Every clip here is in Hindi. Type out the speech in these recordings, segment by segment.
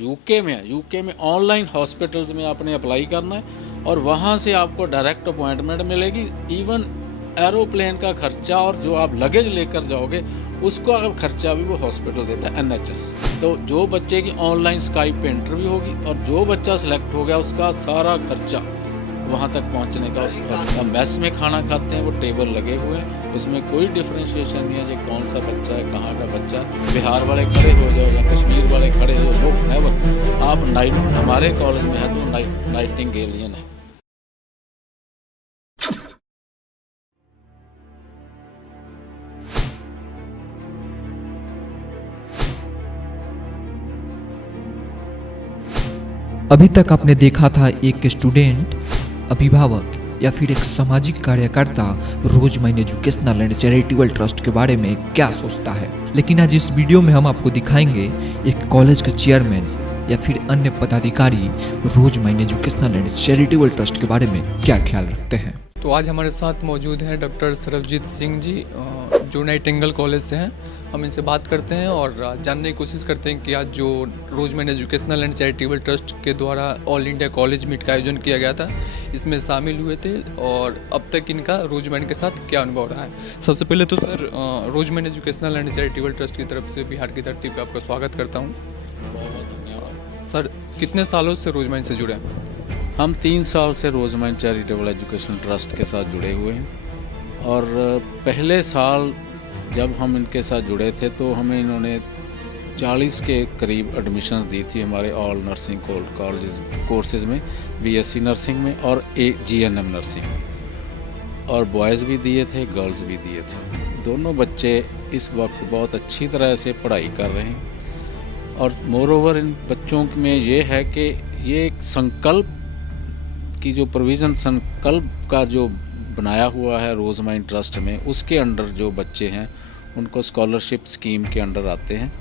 यूके में ऑनलाइन हॉस्पिटल्स में आपने अप्लाई करना है और वहाँ से आपको डायरेक्ट अपॉइंटमेंट मिलेगी। इवन एरोप्लेन का खर्चा और जो आप लगेज लेकर जाओगे उसका खर्चा भी वो हॉस्पिटल देता है, एनएचएस। तो जो बच्चे की ऑनलाइन स्काइप पे इंटरव्यू होगी और जो बच्चा सेलेक्ट हो गया उसका सारा खर्चा वहाँ तक पहुँचने का। उसका मेस में खाना खाते हैं, वो टेबल लगे हुए हैं, उसमें कोई डिफ्रेंशिएशन नहीं है ये कौन सा बच्चा है, कहाँ का बच्चा है। बिहार वाले खड़े हो जाओ या कश्मीर वाले खड़े हो जाओ, नेवर। आप हमारे कॉलेज में है तो नाइटिंगेलियन है। अभी तक आपने देखा था एक स्टूडेंट, अभिभावक या फिर एक सामाजिक कार्यकर्ता रोजमैन एजुकेशनल एंड चैरिटेबल ट्रस्ट के बारे में क्या सोचता है। लेकिन आज इस वीडियो में हम आपको दिखाएंगे एक कॉलेज के चेयरमैन या फिर अन्य पदाधिकारी रोजमैन एजुकेशनल एंड चैरिटेबल ट्रस्ट के बारे में क्या ख्याल रखते हैं। तो आज हमारे साथ मौजूद हैं डॉक्टर सरबजीत सिंह जी, जो नाइटिंगेल कॉलेज से हैं। हम इनसे बात करते हैं और जानने की कोशिश करते हैं कि आज जो रोजमैन एजुकेशनल एंड चैरिटेबल ट्रस्ट के द्वारा ऑल इंडिया कॉलेज मीट का आयोजन किया गया था, इसमें शामिल हुए थे और अब तक इनका रोजमैन के साथ क्या अनुभव रहा है। सबसे पहले तो सर, रोजमैन एजुकेशनल एंड चैरिटेबल ट्रस्ट की तरफ से बिहार की धरती पर आपका स्वागत करता हूँ। बहुत धन्यवाद सर, कितने सालों से रोजमैन से जुड़े हैं? हम 3 साल से रोजमैन चैरिटेबल एजुकेशन ट्रस्ट के साथ जुड़े हुए हैं और पहले साल जब हम इनके साथ जुड़े थे तो हमें इन्होंने 40 के करीब एडमिशन्स दी थी हमारे ऑल नर्सिंग कॉलेज कोर्सेज़ में, बीएससी नर्सिंग में और जीएनएम नर्सिंग में, और बॉयज़ भी दिए थे, गर्ल्स भी दिए थे। दोनों बच्चे इस वक्त बहुत अच्छी तरह से पढ़ाई कर रहे हैं और मोरओवर इन बच्चों में ये है कि ये एक संकल्प की जो प्रोविज़न, संकल्प का जो बनाया हुआ है रोजमैन ट्रस्ट में, उसके अंडर जो बच्चे हैं उनको स्कॉलरशिप स्कीम के अंडर आते हैं।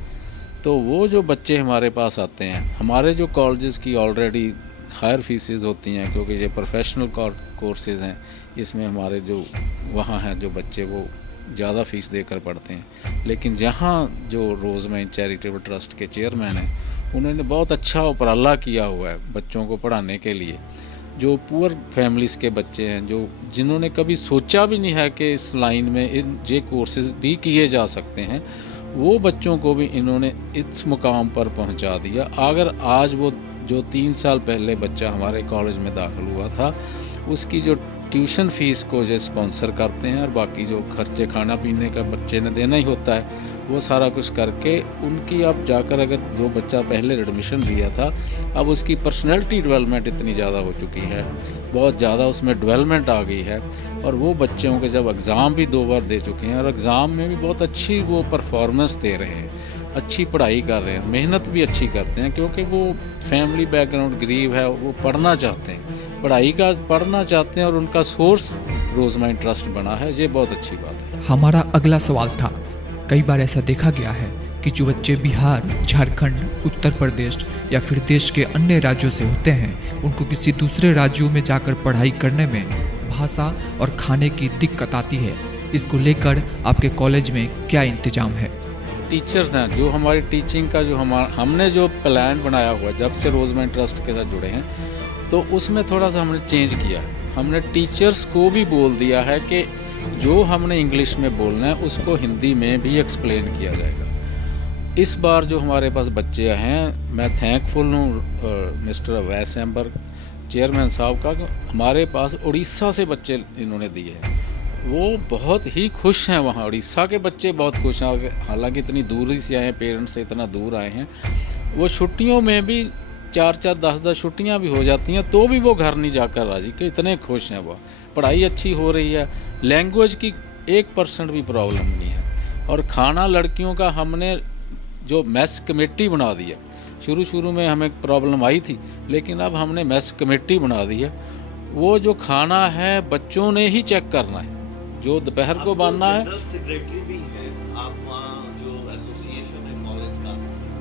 तो वो जो बच्चे हमारे पास आते हैं, हमारे जो कॉलेजेस की ऑलरेडी हायर फीसेस होती हैं क्योंकि ये प्रोफेशनल कोर्सेज हैं, इसमें हमारे जो वहाँ हैं जो बच्चे वो ज़्यादा फ़ीस देकर पढ़ते हैं। लेकिन जहाँ जो रोजमैन चैरिटेबल ट्रस्ट के चेयरमैन हैं उन्होंने बहुत अच्छा उपराला किया हुआ है बच्चों को पढ़ाने के लिए। जो पुअर फैमिलीज़ के बच्चे हैं, जो जिन्होंने कभी सोचा भी नहीं है कि इस लाइन में ये कोर्सेज भी किए जा सकते हैं, वो बच्चों को भी इन्होंने इस मुकाम पर पहुंचा दिया। अगर आज वो जो 3 साल पहले बच्चा हमारे कॉलेज में दाखिल हुआ था उसकी जो ट्यूशन फ़ीस को जो स्पॉन्सर करते हैं और बाकी जो खर्चे खाना पीने का बच्चे ने देना ही होता है, वो सारा कुछ करके उनकी अब जाकर अगर जो बच्चा पहले एडमिशन लिया था अब उसकी पर्सनैलिटी डेवलपमेंट इतनी ज़्यादा हो चुकी है, बहुत ज़्यादा उसमें डेवलपमेंट आ गई है और वो बच्चों के जब एग्ज़ाम भी 2 बार दे चुके हैं और एग्ज़ाम में भी बहुत अच्छी वो परफॉर्मेंस दे रहे हैं, अच्छी पढ़ाई कर रहे हैं, मेहनत भी अच्छी करते हैं क्योंकि वो फैमिली बैकग्राउंड गरीब है, वो पढ़ना चाहते हैं, पढ़ाई का पढ़ना चाहते हैं और उनका सोर्स रोजमैन ट्रस्ट बना है। ये बहुत अच्छी बात है। हमारा अगला सवाल था, कई बार ऐसा देखा गया है कि जो बच्चे बिहार, झारखंड, उत्तर प्रदेश या फिर देश के अन्य राज्यों से होते हैं उनको किसी दूसरे राज्यों में जाकर पढ़ाई करने में भाषा और खाने की दिक्कत आती है। इसको लेकर आपके कॉलेज में क्या इंतजाम है? टीचर्स हैं जो हमारी टीचिंग का जो हमने जो प्लान बनाया हुआ है जब से रोजमैन ट्रस्ट के साथ जुड़े हैं, तो उसमें थोड़ा सा हमने चेंज किया है। हमने टीचर्स को भी बोल दिया है कि जो हमने इंग्लिश में बोलना है उसको हिंदी में भी एक्सप्लेन किया जाएगा। इस बार जो हमारे पास बच्चे हैं, मैं थैंकफुल हूँ मिस्टर अवैस एम्बर चेयरमैन साहब का, हमारे पास उड़ीसा से बच्चे इन्होंने दिए हैं। वो बहुत ही खुश हैं, वहाँ उड़ीसा के बच्चे बहुत खुश हैं, हालांकि इतनी दूरी से आए हैं, पेरेंट्स से इतना दूर आए हैं। वो छुट्टियों में भी 4-4, 10-10 छुट्टियाँ भी हो जाती हैं तो भी वो घर नहीं जाकर राजी, कि इतने खुश हैं वो। पढ़ाई अच्छी हो रही है, लैंग्वेज की 1% भी प्रॉब्लम नहीं है। और खाना लड़कियों का हमने जो मेस कमेटी बना दी है, शुरू में हमें प्रॉब्लम आई थी लेकिन अब हमने मेस कमेटी बना दी है। वो जो खाना है बच्चों ने ही चेक करना है, जो दोपहर को बनना है। जनरल सेक्रेटरी भी हैं आप, वहाँ जो एसोसिएशन है कॉलेज का,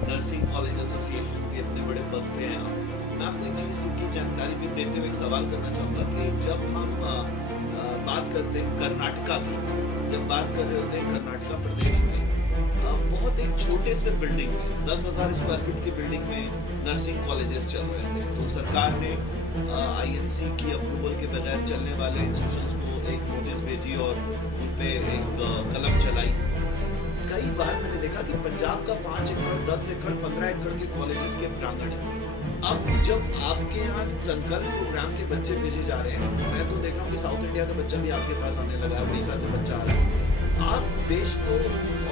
नर्सिंग कॉलेज एसोसिएशन के इतने बड़े पद पे हैं आप। मैं आपको एक चीज़ की जानकारी भी देते हुए एक सवाल करना चाहूँगा कि जब हम बात करते हैं कर्नाटका की, जब बात कर रहे होते हैं कर्नाटका प्रदेश में, बहुत एक छोटे से बिल्डिंग में 10,000 स्क्वायर फीट की बिल्डिंग में नर्सिंग कॉलेजेस चल रहे थे, तो सरकार ने आईएनसी की अप्रूवल के बगैर चलने वाले इंस्टीट्यूशंस को एक नोटिस भेजी और उन पे एक कलम चलाई। कई बार मैंने देखा कि पंजाब का 5 एकड़ 10 एकड़ 15 एकड़ के कॉलेजेस के प्रांगण है। अब जब आपके यहाँ संकल्प प्रोग्राम के बच्चे भेजे जा रहे हैं, मैं तो देख रहा हूँ कि साउथ इंडिया का बच्चा भी आपके पास आने लगा है, उड़ीसा से बच्चा आ रहा है। आप देश को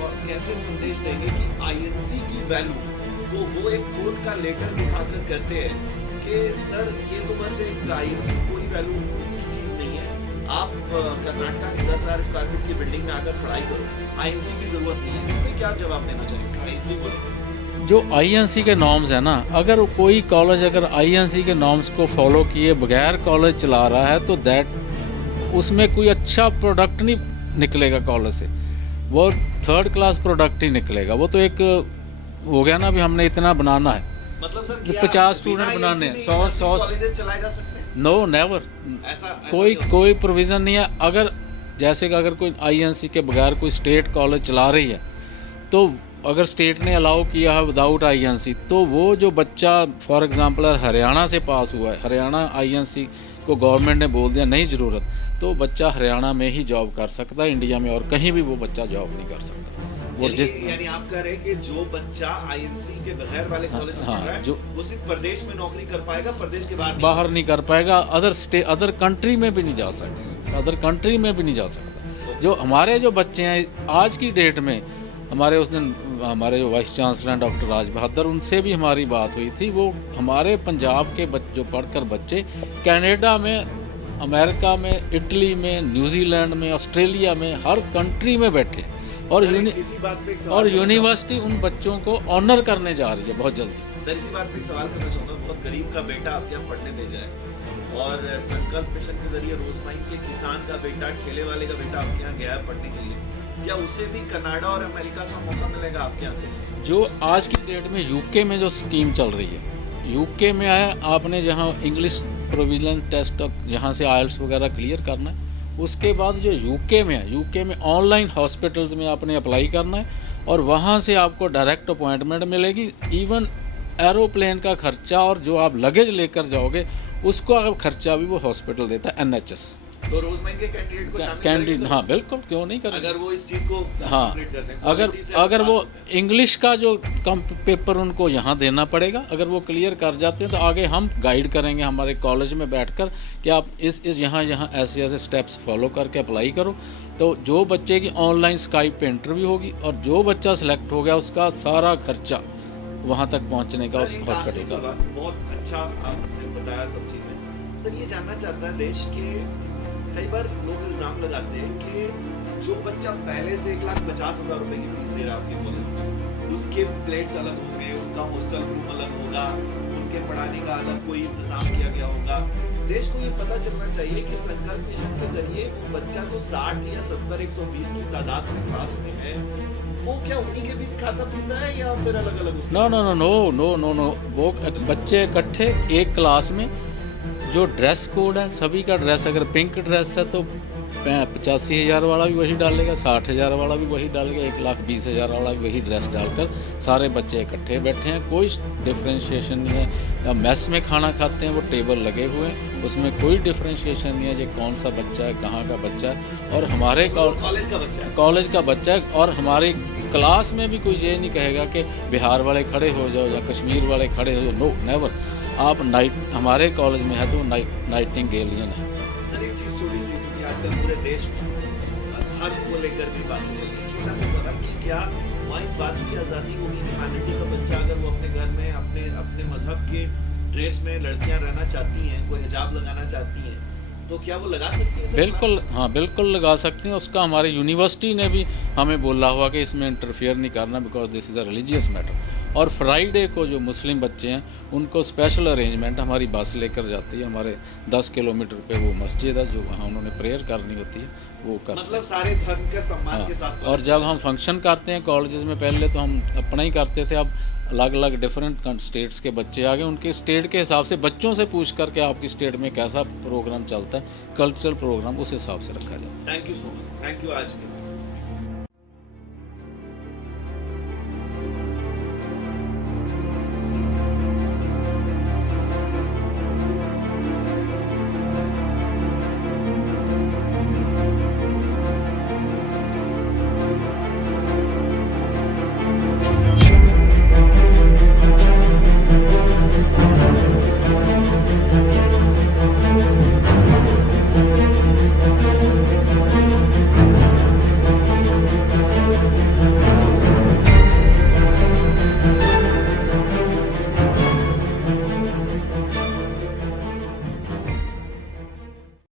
और कैसे संदेश देंगे कि आईएनसी की वैल्यू को वो एक कोर्ट का लेटर दिखाकर कहते हैं कि सर ये तो बस एक आईएनसी कोई वैल्यू की चीज नहीं है, आप कर्नाटक की 10,000 स्क्वायर फीट की बिल्डिंग में आकर पढ़ाई करो, आईएनसी की जरूरत नहीं है। इसमें क्या जवाब देना चाहिए आईएनसी को? जो आईएनसी के नॉर्म्स है ना, अगर कोई कॉलेज अगर आईएनसी के नॉर्म्स को फॉलो किए बगैर कॉलेज चला रहा है तो दैट उसमें कोई अच्छा प्रोडक्ट नहीं निकलेगा कॉलेज से, वो थर्ड क्लास प्रोडक्ट ही निकलेगा। वो तो एक हो गया ना, भी हमने इतना बनाना है, मतलब सर 50 स्टूडेंट बनाने हैं, 100 कॉलेजेस चलाए जा सकते हैं? नो नेवर, ऐसा कोई प्रोविज़न नहीं है। अगर जैसे कि अगर कोई आईएनसी के बगैर कोई स्टेट कॉलेज चला रही है, तो अगर स्टेट ने अलाउ किया है विदाउट आईएनसी, तो वो जो बच्चा फॉर एग्जांपल हरियाणा से पास हुआ है, हरियाणा आईएनसी को गवर्नमेंट ने बोल दिया नहीं ज़रूरत, तो बच्चा हरियाणा में ही जॉब कर सकता है, इंडिया में और कहीं भी वो बच्चा जॉब नहीं कर सकता। और जिस यानी आप कह रहे हैं कि जो बच्चा आईएनसी के बगैर वाले कॉलेज में पढ़ रहा है, वो सिर्फ प्रदेश में नौकरी कर पाएगा, प्रदेश के बाहर नहीं कर पाएगा, अदर कंट्री में भी नहीं जा सकता, अदर कंट्री में भी नहीं जा सकता। जो हमारे जो बच्चे हैं आज की डेट में, हमारे उस दिन हमारे जो वाइस चांसलर हैं डॉक्टर राज बहादुर, उनसे भी हमारी बात हुई थी। वो हमारे पंजाब के जो पढ़कर बच्चे कनाडा में, अमेरिका में, इटली में, न्यूजीलैंड में, ऑस्ट्रेलिया में, हर कंट्री में बैठे और यूनिवर्सिटी उन बच्चों को ऑनर करने जा रही है बहुत जल्दी। सर इसी बात पे एक सवाल करना चाहूँगा, बहुत गरीब का बेटा आपके यहाँ पढ़ने भेजा है और संकल्प मिशन के जरिए रोजमाइन के किसान का बेटा, ठेले वाले का बेटा आपके यहाँ गया है पढ़ने के लिए, क्या उसे भी कनाडा और अमेरिका का मौका मिलेगा आपके यहाँ से? जो आज की डेट में यूके में जो स्कीम चल रही है, यूके में है आपने जहाँ इंग्लिश प्रोविजन टेस्ट जहाँ से आइल्स वगैरह क्लियर करना है, उसके बाद जो यूके में है, यूके में ऑनलाइन हॉस्पिटल्स में आपने अप्लाई करना है और वहाँ से आपको डायरेक्ट अपॉइंटमेंट मिलेगी। इवन एरोप्लेन का खर्चा और जो आप लगेज लेकर जाओगे उसको खर्चा भी वो हॉस्पिटल देता है, NHS। तो रोजमाइन के कैंडिडेट को शामिल हाँ बिल्कुल, क्यों नहीं करेंगे अगर वो इस चीज़ को हाँ, अगर वो इंग्लिश का जो कम पेपर उनको यहाँ देना पड़ेगा, अगर वो क्लियर कर जाते हैं तो आगे हम गाइड करेंगे हमारे कॉलेज में बैठकर कि आप इस यहाँ ऐसे स्टेप्स फॉलो करके अप्लाई करो। तो जो बच्चे की ऑनलाइन स्काइप पे इंटरव्यू होगी और जो बच्चा सिलेक्ट हो गया उसका सारा खर्चा वहाँ तक पहुँचने का उस हॉस्पिटल का। बहुत अच्छा आपने बताया सब चीज़ें। सर ये जानना चाहता है, देश के कई बार लोग इल्ज़ाम लगाते हैं कि जो बच्चा पहले से 1,50,000 रुपए की फीस दे रहा है आपके कॉलेज में, उसके प्लेट्स अलग होंगे, उनका हॉस्टल रूम अलग होगा, उनके पढ़ाने का अलग कोई इंतजाम किया गया होगा। देश को ये पता चलना चाहिए कि संकल्प मिशन के जरिए वो बच्चा जो 60 या 70 120 की तादाद में क्लास में है, वो क्या उन्हीं के बीच खाता पीता है या फिर अलग अलग? नो, वो बच्चे इकट्ठे एक क्लास में। जो ड्रेस कोड है सभी का ड्रेस, अगर पिंक ड्रेस है तो 85,000 वाला भी वही डालेगा, 60,000 वाला भी वही डालेगा, 1,20,000 वाला भी वही ड्रेस डालकर सारे बच्चे इकट्ठे बैठे हैं। कोई डिफ्रेंशिएशन नहीं है। या मेस में खाना खाते हैं वो टेबल लगे हुए हैं, उसमें कोई डिफ्रेंशिएशन नहीं है कि कौन सा बच्चा है, कहाँ का बच्चा है। और हमारे कॉलेज का बच्चा है और हमारे क्लास में भी कोई ये नहीं कहेगा कि बिहार वाले खड़े हो जाओ या कश्मीर वाले खड़े हो जाओ, नो नेवर। आप हमारे कॉलेज में है तो नाइटिंगेलियन है। सर एक चीज़ छोटी सी, क्योंकि आजकल पूरे देश में धर्म को लेकर भी बात चल रही है, छोटा सा सवाल कि क्या वहाँ इस बात की आज़ादी होगी कि माइनॉरिटी का बच्चा अगर वो अपने घर में अपने मजहब के ड्रेस में लड़कियाँ रहना चाहती हैं, कोई हिजाब लगाना चाहती हैं, तो क्या वो लगा सकती हैं? बिल्कुल, हाँ बिल्कुल लगा सकती हैं। उसका हमारे यूनिवर्सिटी ने भी हमें बोला हुआ कि इसमें इंटरफेयर नहीं करना, because this is a religious matter. और फ्राइडे को जो मुस्लिम बच्चे हैं उनको स्पेशल अरेंजमेंट हमारी बस लेकर जाती है। हमारे 10 किलोमीटर पे वो मस्जिद है जो वहाँ उन्होंने प्रेयर करनी होती है, वो कर मतलब सारे धर्म के सम्मान के साथ। और जब हम फंक्शन करते हैं कॉलेजेस में, पहले तो हम अपना ही करते थे, अब अलग अलग डिफरेंट स्टेट्स के बच्चे आ गए। उनके स्टेट के हिसाब से बच्चों से पूछ करके आपकी स्टेट में कैसा प्रोग्राम चलता है, कल्चरल प्रोग्राम, उस हिसाब से रखा जाए। Thank you so much, thank you आज के